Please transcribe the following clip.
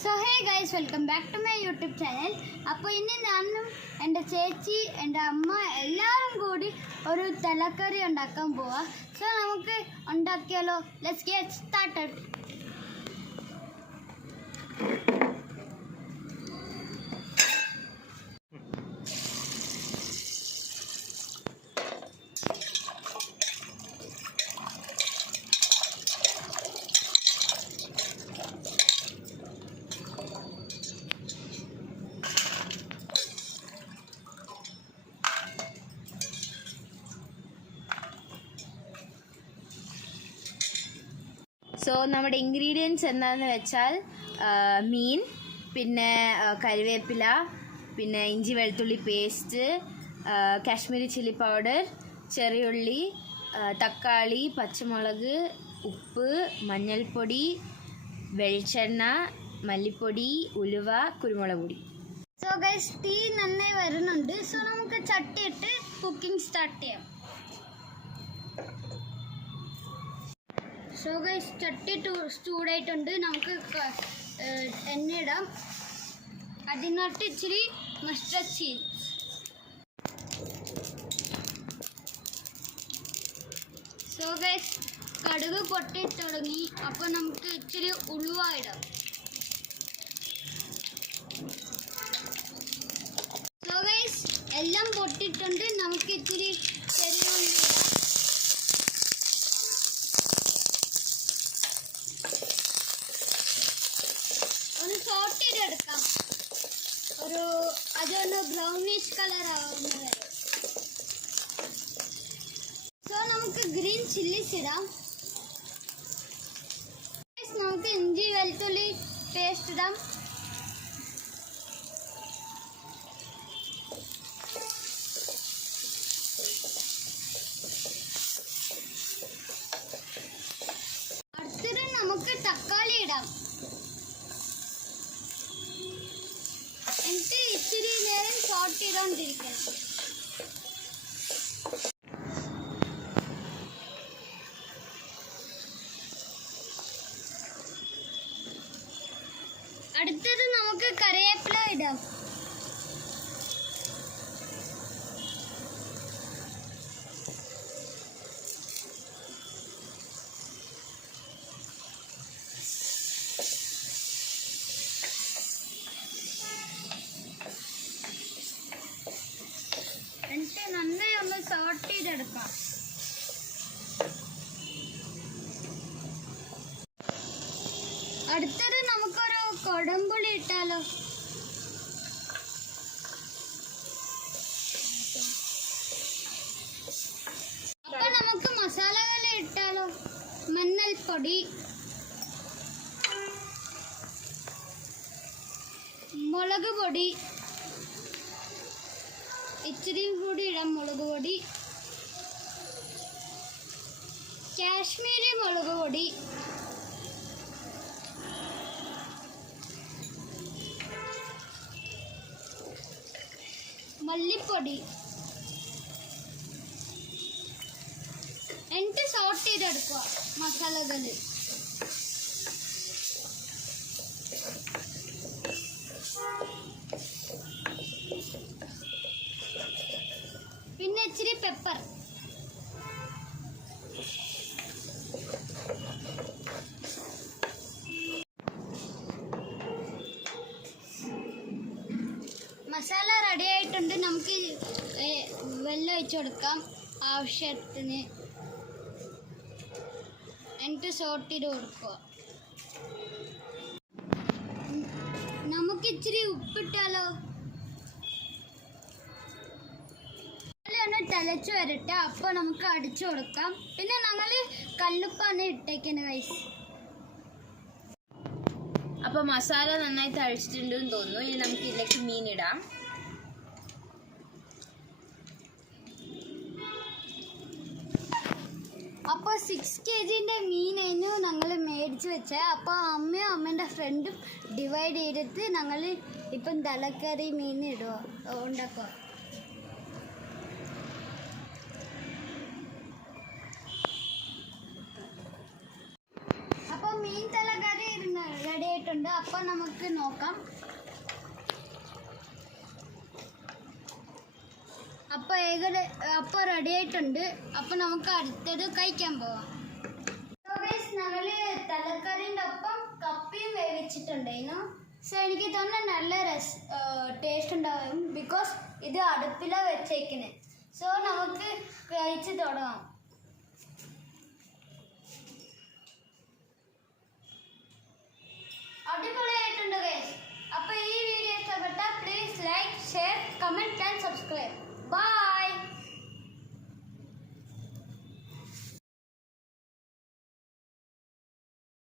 So hey guys, welcome back to my YouTube channel. അപ്പോൾ ഇനി ഞാനും എൻ്റെ ചേച്ചി എൻ്റെ അമ്മ എല്ലാവരും കൂടി ഒരു തലക്കറി ഉണ്ടാക്കാൻ പോവാ. സോ നമുക്ക് ഉണ്ടാക്കിയാലോ. Let's get started. സോ നമ്മുടെ ഇൻഗ്രീഡിയൻസ് എന്താണെന്ന് വെച്ചാൽ മീൻ, പിന്നെ കറിവേപ്പില, പിന്നെ ഇഞ്ചി വെളുത്തുള്ളി പേസ്റ്റ്, കാശ്മീരി ചില്ലി പൗഡർ, ചെറിയുള്ളി, തക്കാളി, പച്ചമുളക്, ഉപ്പ്, മഞ്ഞൾപ്പൊടി, വെളിച്ചെണ്ണ, മല്ലിപ്പൊടി, ഉലുവ, കുരുമുളക് പൊടി. സോ ഗൈസ്, തീ നന്നായി വരുന്നുണ്ട്. സോ നമുക്ക് ചട്ടിയിട്ട് കുക്കിംഗ് സ്റ്റാർട്ട് ചെയ്യാം. സോ ഗൈസ്, ചട്ടി ചൂടായിട്ടുണ്ട്. നമുക്ക് എണ്ണ ഇടാം. അതിനകത്ത് ഇച്ചിരി മസ്റ്റർഡ് ചീസ്, സോ ഗൈസ് കടുക് പൊട്ടി തുടങ്ങി. അപ്പോൾ നമുക്ക് ഇച്ചിരി ഉലുവ ഇടാം. സോ ഗൈസ്, എല്ലാം പൊട്ടിട്ടുണ്ട്. നമുക്ക് ഇച്ചിരി ചെറിയ ഉള്ളി ഇടാം. ഒന്ന് സോട്ട് ചെയ്തെടുക്കാം. അതൊന്ന് ബ്രൗണിഷ് കളർ ആവുന്ന വരെ. സോ നമുക്ക് ഗ്രീൻ ചില്ലിസ് ഇടാം. നമുക്ക് ഇഞ്ചി വെളുത്തുള്ളി പേസ്റ്റ് ഇടാം. അടുത്തത് നമുക്ക് തക്കാളി ഇടാം. എന്നിട്ട് ഇച്ചിരി നേരം സോട്ട് ചെയ്തുകൊണ്ടിരിക്കണം. അടുത്തത് നമുക്ക് കറിവേപ്പില ഇടാം. എന്നിട്ട് നന്നായി ഒന്ന് സോട്ട് ചെയ്തെടുക്കാം. അടുത്തത് നമുക്കൊരു കൊടംപുളി ഇട്ടാലോ. അപ്പൊ നമുക്ക് മസാലകൾ ഇട്ടാലോ. മഞ്ഞൾപ്പൊടി, മുളക് പൊടി, ഇച്ചിരിയും കൂടി ഇടാം മുളക് പൊടി, കാശ്മീരി മുളക് പൊടി, മല്ലിപ്പൊടി. എന്നിട്ട് സോട്ട് ചെയ്തെടുക്കുക മസാലകൾ. പിന്നെ ഇച്ചിരി പെപ്പർ. മസാല റെഡി ആയിട്ടുണ്ട്. നമുക്ക് വെള്ളം ഒഴിച്ചു കൊടുക്കാം ആവശ്യത്തിന്. എന്നിട്ട് സോട്ട് ചെയ്ത് കൊടുക്കുക. നമുക്ക് ഇച്ചിരി ഉപ്പിട്ടാലോ. ഒന്ന് തിളച്ച് വരട്ടെ. അപ്പോൾ നമുക്ക് അടിച്ചു കൊടുക്കാം. പിന്നെ ഞങ്ങൾ കല്ലുപ്പാണ് ഇട്ടേക്കുന്നത് ഗൈസ്. അപ്പോൾ മസാല നന്നായി തളിച്ചിട്ടുണ്ടെന്ന് തോന്നുന്നു. ഇനി നമുക്ക് ഇതിലേക്ക് മീൻ ഇടാം. അപ്പോൾ 6 kg മീനായിരുന്നു ഞങ്ങൾ മേടിച്ച് വെച്ചത്. അപ്പോൾ അമ്മയും അമ്മേൻ്റെ ഫ്രണ്ടും ഡിവൈഡ് ചെയ്തിട്ട് ഞങ്ങൾ ഇപ്പം തലക്കറി മീൻ ഉണ്ടാക്കുക. അപ്പോൾ മീൻ തലക്കറി റെഡി ആയിട്ടുണ്ട്. ആയിട്ടുണ്ട്. അപ്പൊ നമുക്ക് നോക്കാം. അപ്പൊ റെഡി ആയിട്ടുണ്ട്. അപ്പൊ നമുക്ക് അടുത്തത് കഴിക്കാൻ പോവാം. ഞങ്ങള് തലക്കറിൻ്റെ ഒപ്പം കപ്പിയും വേവിച്ചിട്ടുണ്ടായിരുന്നു. സോ എനിക്ക് തോന്നുന്നു നല്ല ടേസ്റ്റ് ഉണ്ടാവും. ബിക്കോസ് ഇത് അടുപ്പിലാണ് വെച്ചേക്കുന്നത്. സോ നമുക്ക് കഴിച്ച് തുടങ്ങാം. അടിപൊളിയായിട്ടുണ്ട് ഗൈസ്. അപ്പോൾ ഈ വീഡിയോ ഇഷ്ടപ്പെട്ടാൽ please like, share, comment and subscribe. By.